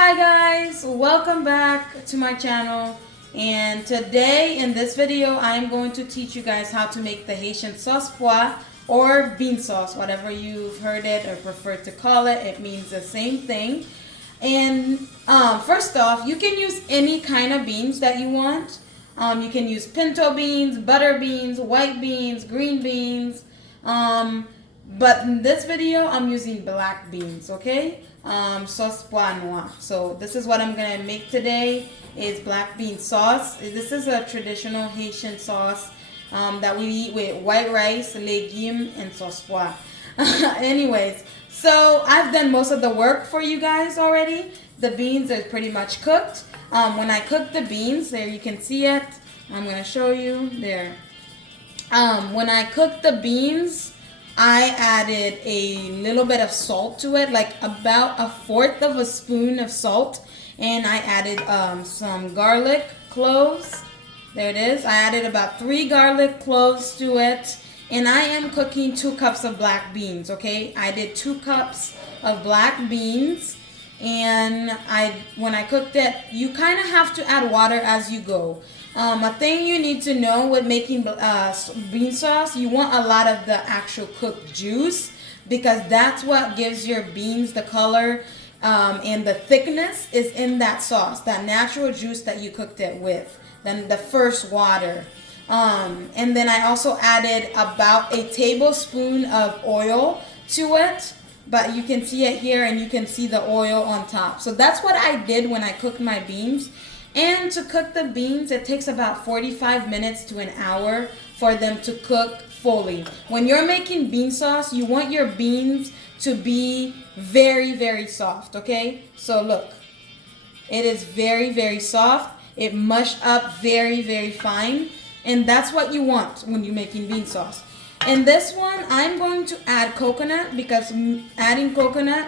Hi guys, welcome back to my channel, and today in this video I'm going to teach you guys how to make the Haitian sauce pois or bean sauce, whatever you've heard it or prefer to call it. It means the same thing. And first off, you can use any kind of beans that you want. You can use pinto beans, butter beans, white beans, green beans, but in this video I'm using black beans, okay? Sauce pois noir. So this is what I'm gonna make today, is black bean sauce. This is a traditional Haitian sauce that we eat with white rice, legumes, and sauce pois. Anyways, so I've done most of the work for you guys already. The beans are pretty much cooked. When I cook the beans, there you can see it. I'm gonna show you there. When I cook the beans, I added a little bit of salt to it, like about 1/4 of a spoon of salt, and I added some garlic cloves. There it is. I added about 3 garlic cloves to it, and I am cooking 2 cups of black beans. Okay, I did 2 cups of black beans, and when I cooked it, you kind of have to add water as you go. A thing you need to know with making bean sauce, you want a lot of the actual cooked juice, because that's what gives your beans the color and the thickness is in that sauce, that natural juice that you cooked it with, then the first water. And then I also added about a tablespoon of oil to it, but you can see it here and you can see the oil on top. So that's what I did when I cooked my beans. And to cook the beans, it takes about 45 minutes to an hour for them to cook fully. When you're making bean sauce, you want your beans to be very, very soft, okay? So look, it is very, very soft. It mushed up very, very fine. And that's what you want when you're making bean sauce. In this one, I'm going to add coconut, because adding coconut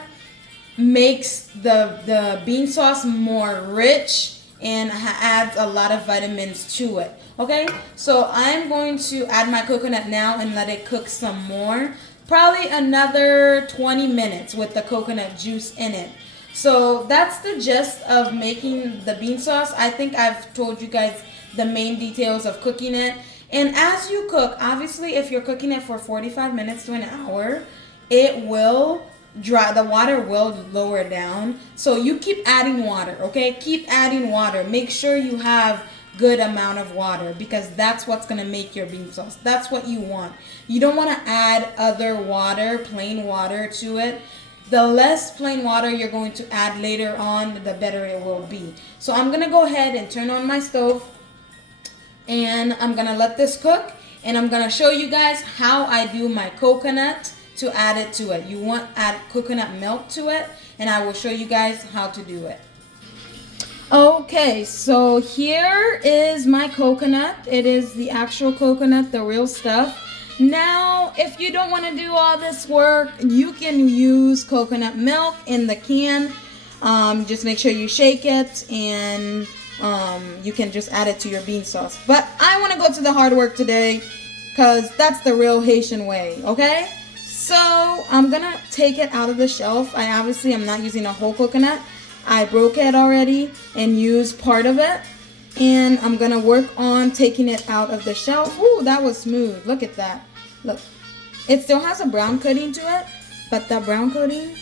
makes the bean sauce more rich and adds a lot of vitamins to it. Okay, so I'm going to add my coconut now and let it cook some more, probably another 20 minutes with the coconut juice in it. So that's the gist of making the bean sauce. I think I've told you guys the main details of cooking it. And as you cook, obviously if you're cooking it for 45 minutes to an hour, it will dry, the water will lower down. So you keep adding water, okay? Keep adding water. Make sure you have good amount of water, because that's what's going to make your bean sauce. That's what you want. You don't want to add other water, plain water to it. The less plain water you're going to add later on, the better it will be. So I'm going to go ahead and turn on my stove, and I'm going to let this cook, and I'm going to show you guys how I do my coconut to add it to it. You want to add coconut milk to it, and I will show you guys how to do it. Okay, so here is my coconut. It is the actual coconut, the real stuff. Now, if you don't want to do all this work, you can use coconut milk in the can. Just make sure you shake it, and you can just add it to your bean sauce. But I want to go to the hard work today, because that's the real Haitian way, okay? So I'm gonna take it out of the shelf. I'm not using a whole coconut. I broke it already and used part of it. And I'm gonna work on taking it out of the shelf. Ooh, that was smooth. Look at that. Look, it still has a brown coating to it, but that brown coating,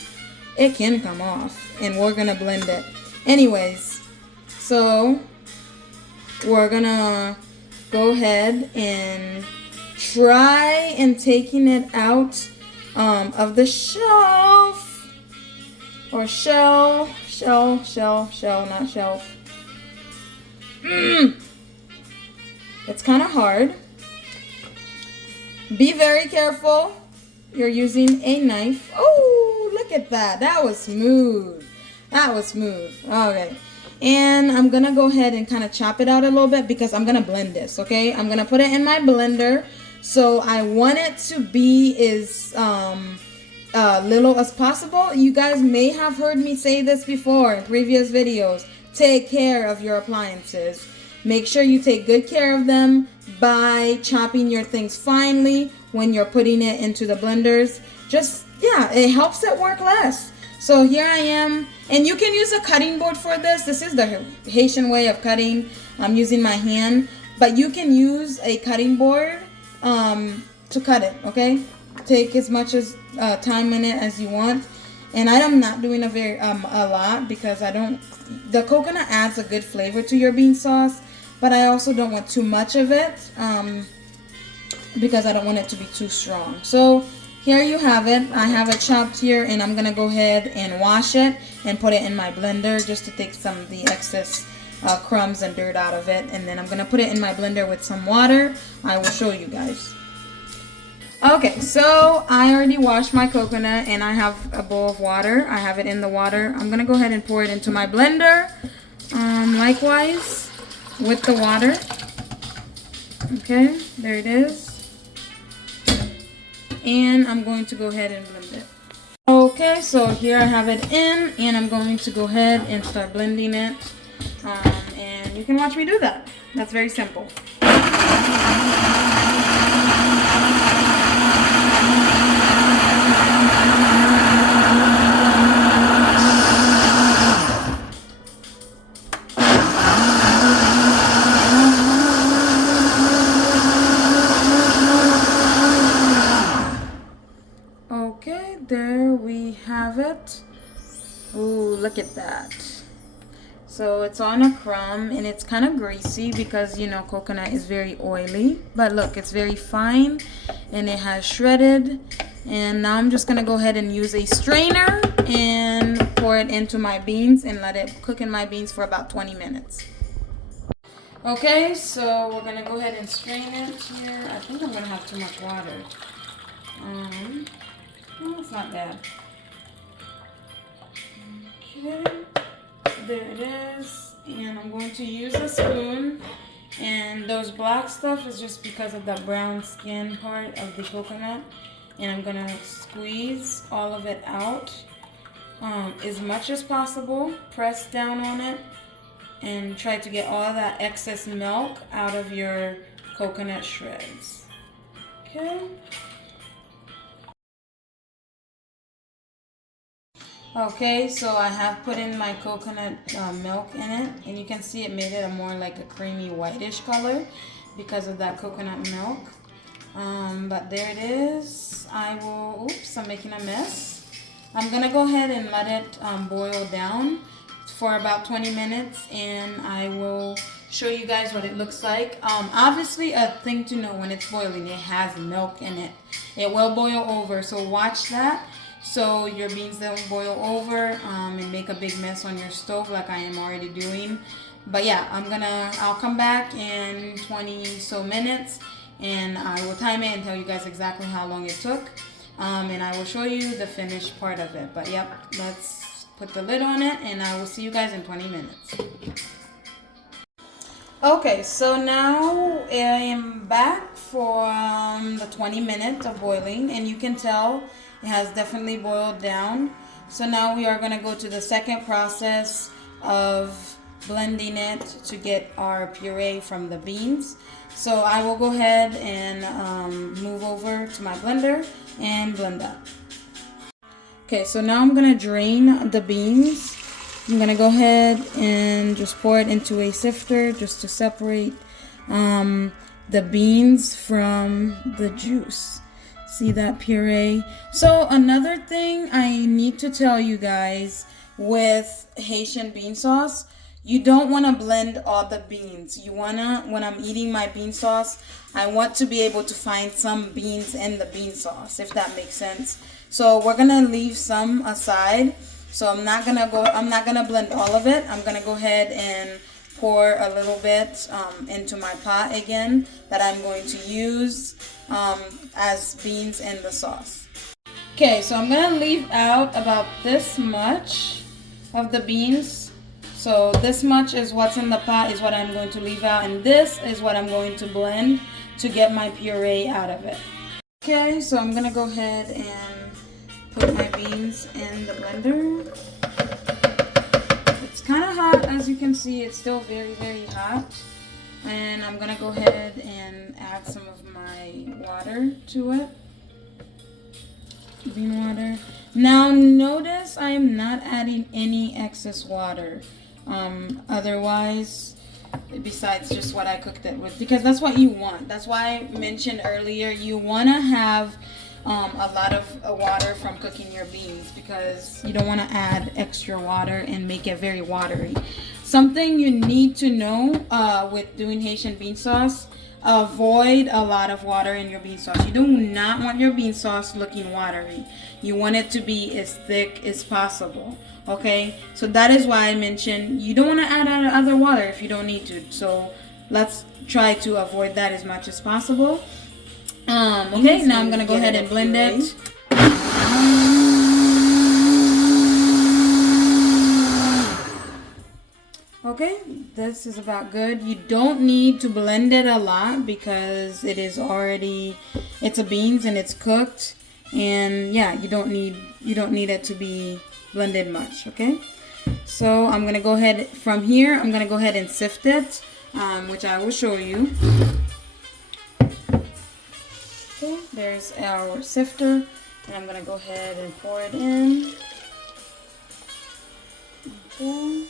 it can come off. And we're gonna blend it. Anyways, so we're gonna go ahead and try and taking it out of the shelf, or shell, not shelf. It's kind of hard. Be very careful. You're using a knife. Oh, look at that. That was smooth. That was smooth. Okay. And I'm going to go ahead and kind of chop it out a little bit, because I'm going to blend this, okay? I'm going to put it in my blender. So I want it to be as little as possible. You guys may have heard me say this before in previous videos. Take care of your appliances. Make sure you take good care of them by chopping your things finely when you're putting it into the blenders. Just, yeah, it helps it work less. So here I am, and you can use a cutting board for this. This is the Haitian way of cutting. I'm using my hand, but you can use a cutting board to cut it. Okay, take as much as time in it as you want. And I am not doing a lot because I don't. The coconut adds a good flavor to your bean sauce, but I also don't want too much of it because I don't want it to be too strong. So here you have it. I have it chopped here, and I'm gonna go ahead and wash it and put it in my blender just to take some of the excess crumbs and dirt out of it. And then I'm gonna put it in my blender with some water. I will show you guys. Okay, so I already washed my coconut and I have a bowl of water. I have it in the water. I'm gonna go ahead and pour it into my blender. Likewise with the water. Okay, there it is. And I'm going to go ahead and blend it. Okay, so here I have it in, and I'm going to go ahead and start blending it. And you can watch me do that. That's very simple. Okay, there we have it. Ooh, look at that. So it's on a crumb, and it's kind of greasy because, you know, coconut is very oily. But look, it's very fine, and it has shredded. And now I'm just going to go ahead and use a strainer and pour it into my beans and let it cook in my beans for about 20 minutes. Okay, so we're going to go ahead and strain it here. I think I'm going to have too much water. No, it's not bad. Okay, there it is. And I'm going to use a spoon. And those black stuff is just because of the brown skin part of the coconut. And I'm going to squeeze all of it out as much as possible. Press down on it and try to get all that excess milk out of your coconut shreds. Okay. Okay, so I have put in my coconut milk in it, and you can see it made it a more like a creamy whitish color because of that coconut milk. But there it is. Oops, I'm making a mess. I'm gonna go ahead and let it boil down for about 20 minutes, and I will show you guys what it looks like. Obviously, a thing to know when it's boiling, it has milk in it. It will boil over, so watch that. So your beans don't boil over and make a big mess on your stove like I am already doing. But yeah, I'll come back in 20 so minutes, and I will time it and tell you guys exactly how long it took. And I will show you the finished part of it. But yep, let's put the lid on it, and I will see you guys in 20 minutes. Okay, so now I am back for the 20 minutes of boiling, and you can tell it has definitely boiled down. So now we are going to go to the second process of blending it to get our puree from the beans. So I will go ahead and move over to my blender and blend that. Okay, so now I'm going to drain the beans. I'm going to go ahead and just pour it into a sifter just to separate the beans from the juice. See that puree? So another thing I need to tell you guys with Haitian bean sauce, you don't want to blend all the beans. You want to, when I'm eating my bean sauce, I want to be able to find some beans in the bean sauce, if that makes sense. So we're going to leave some aside. So I'm not going to blend all of it. I'm going to go ahead and pour a little bit into my pot again that I'm going to use as beans in the sauce. Okay, so I'm going to leave out about this much of the beans. So this much is what's in the pot is what I'm going to leave out, and this is what I'm going to blend to get my puree out of it. Okay, so I'm going to go ahead and put my beans in the blender. It's kind of hot, as you can see. It's still very, very hot. And I'm going to go ahead and add some of my water to it. bean water. Now notice I am not adding any excess water. Otherwise, besides just what I cooked it with, because that's what you want. That's why I mentioned earlier you want to have a lot of water from cooking your beans, because you don't want to add extra water and make it very watery. Something you need to know with doing Haitian bean sauce: avoid a lot of water in your bean sauce. You do not want your bean sauce looking watery. You want it to be as thick as possible. Okay, so that is why I mentioned you don't want to add other water if you don't need to. So let's try to avoid that as much as possible. Okay, now I'm gonna go ahead and blend it. Okay, this is about good. You don't need to blend it a lot because it is already, it's a beans and it's cooked, and yeah, you don't need it to be blended much. Okay, so I'm gonna go ahead from here. I'm gonna go ahead and sift it, which I will show you. Okay, there's our sifter, and I'm gonna go ahead and pour it in. Okay.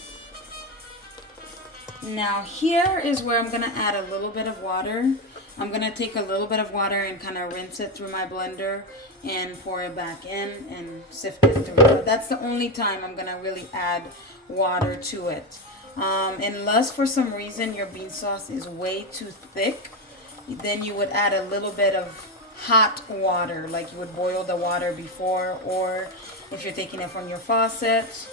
Now here is where I'm gonna add a little bit of water. I'm gonna take a little bit of water and kind of rinse it through my blender and pour it back in and sift it through. That's the only time I'm gonna really add water to it. Unless for some reason your bean sauce is way too thick, then you would add a little bit of hot water, like you would boil the water before, or if you're taking it from your faucet,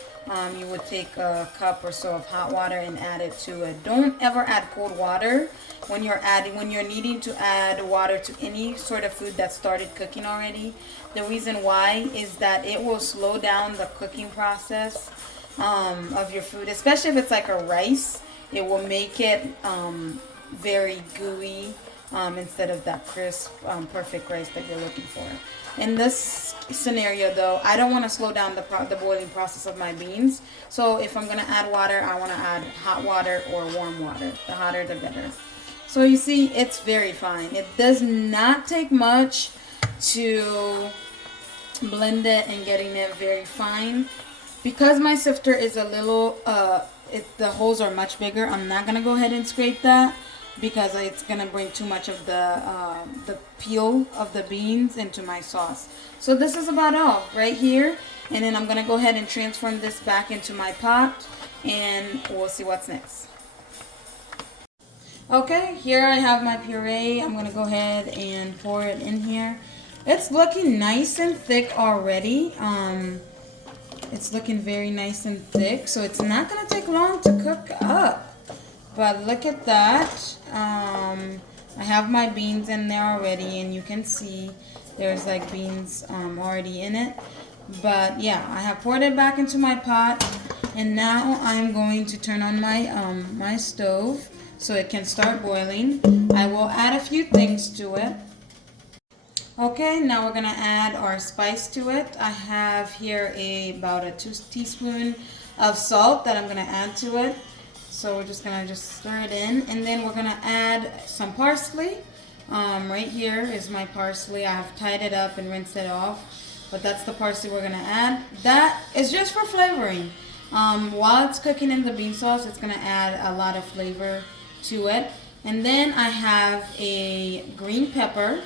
you would take a cup or so of hot water and add it to it. Don't ever add cold water when you're needing to add water to any sort of food that started cooking already. The reason why is that it will slow down the cooking process of your food, especially if it's like a rice. It will make it very gooey instead of that crisp, perfect rice that you're looking for. In this scenario though, I don't want to slow down the boiling process of my beans. So if I'm going to add water, I want to add hot water or warm water. The hotter the better. So you see, it's very fine. It does not take much to blend it and getting it very fine. Because my sifter is a little, the holes are much bigger, I'm not going to go ahead and scrape that, because it's gonna bring too much of the peel of the beans into my sauce. So this is about all right here, and then I'm gonna go ahead and transform this back into my pot, and we'll see what's next. Okay, here I have my puree. I'm gonna go ahead and pour it in here. It's looking nice and thick already. It's looking very nice and thick, so it's not gonna take long to cook up. But look at that. I have my beans in there already, and you can see there's like beans already in it. But yeah, I have poured it back into my pot, and now I'm going to turn on my my stove so it can start boiling. I will add a few things to it. Okay, now we're gonna add our spice to it. I have here about a 2 teaspoons of salt that I'm gonna add to it. So we're just gonna stir it in, and then we're gonna add some parsley. Right here is my parsley. I have tied it up and rinsed it off, but that's the parsley we're gonna add. That is just for flavoring. While it's cooking in the bean sauce, it's gonna add a lot of flavor to it. And then I have a green pepper.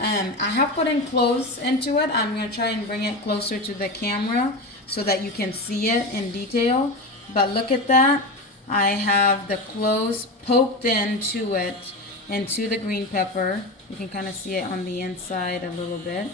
I have put in cloves into it. I'm gonna try and bring it closer to the camera so that you can see it in detail. But look at that. I have the cloves poked into it, into the green pepper. You can kind of see it on the inside a little bit.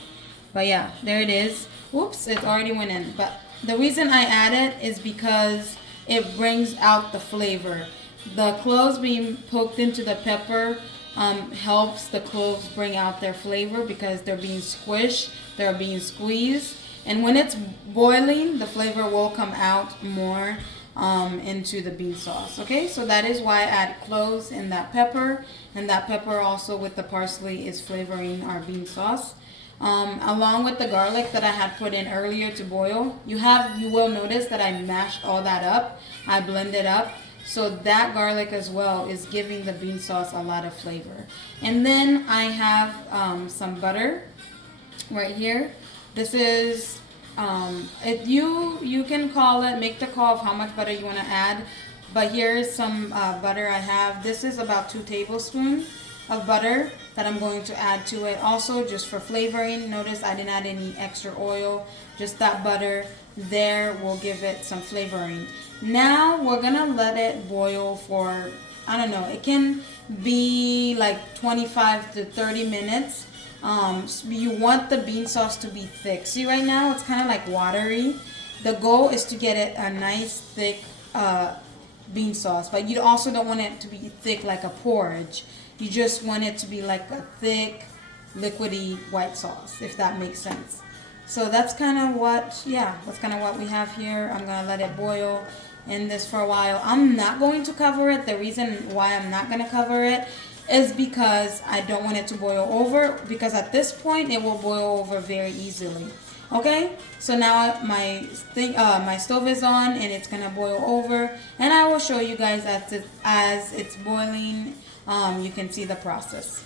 But yeah, there it is. Oops, it already went in. But the reason I add it is because it brings out the flavor. The cloves being poked into the pepper helps the cloves bring out their flavor because they're being squished, they're being squeezed. And when it's boiling, the flavor will come out more into the bean sauce. Okay, so that is why I add cloves in that pepper, and that pepper also with the parsley is flavoring our bean sauce. Along with the garlic that I had put in earlier to boil, you will notice that I mashed all that up. I blended up, so that garlic as well is giving the bean sauce a lot of flavor. And then I have some butter right here. This is you can call it, make the call of how much butter you want to add. But here's some butter I have. This is about 2 tablespoons of butter that I'm going to add to it. Also, just for flavoring, notice I didn't add any extra oil. Just that butter there will give it some flavoring. Now we're gonna let it boil for, I don't know, it can be like 25 to 30 minutes. You want the bean sauce to be thick. See, right now it's kind of like watery. The goal is to get it a nice thick bean sauce, but you also don't want it to be thick like a porridge. You just want it to be like a thick, liquidy white sauce, if that makes sense. So that's kind of what, that's kind of what we have here. I'm gonna let it boil in this for a while. I'm not going to cover it. The reason why I'm not gonna cover it is because I don't want it to boil over, because at this point it will boil over very easily. Okay, so now my stove is on and it's gonna boil over, and I will show you guys as it's boiling. You can see the process.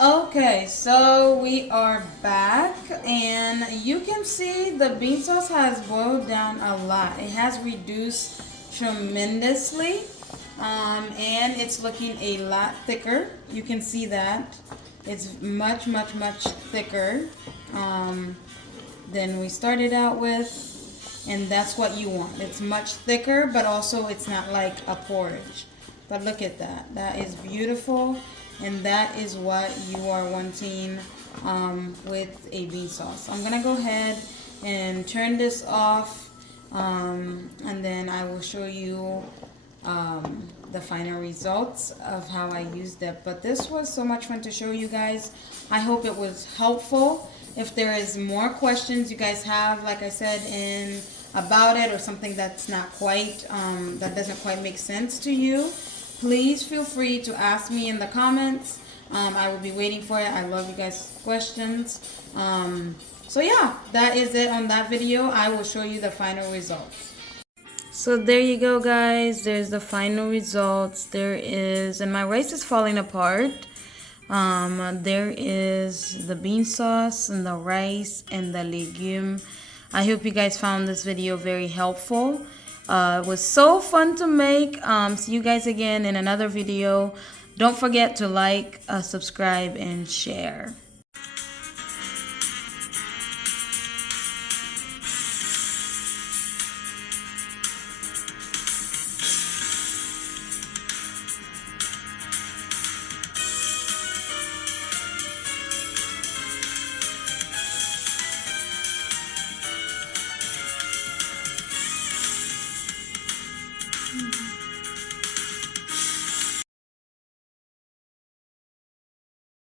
Okay, so we are back, and you can see the bean sauce has boiled down a lot. It has reduced tremendously, and it's looking a lot thicker. You can see that it's much thicker than we started out with, and that's what you want. It's much thicker, but also it's not like a porridge. But look at that. That is beautiful. And that is what you are wanting with a bean sauce. I'm gonna go ahead and turn this off, and then I will show you the final results of how I used it. But this was so much fun to show you guys. I hope it was helpful. If there is more questions you guys have, like I said, about it, or something that's not quite that doesn't quite make sense to you, please feel free to ask me in the comments. I will be waiting for it. I love you guys' questions. So yeah, that is it on that video. I will show you the final results. So there you go, guys. There's the final results. There is, and my rice is falling apart. There is the bean sauce and the rice and the legume. I hope you guys found this video very helpful. It was so fun to make. See you guys again in another video. Don't forget to like, subscribe, and share. Mm-hmm.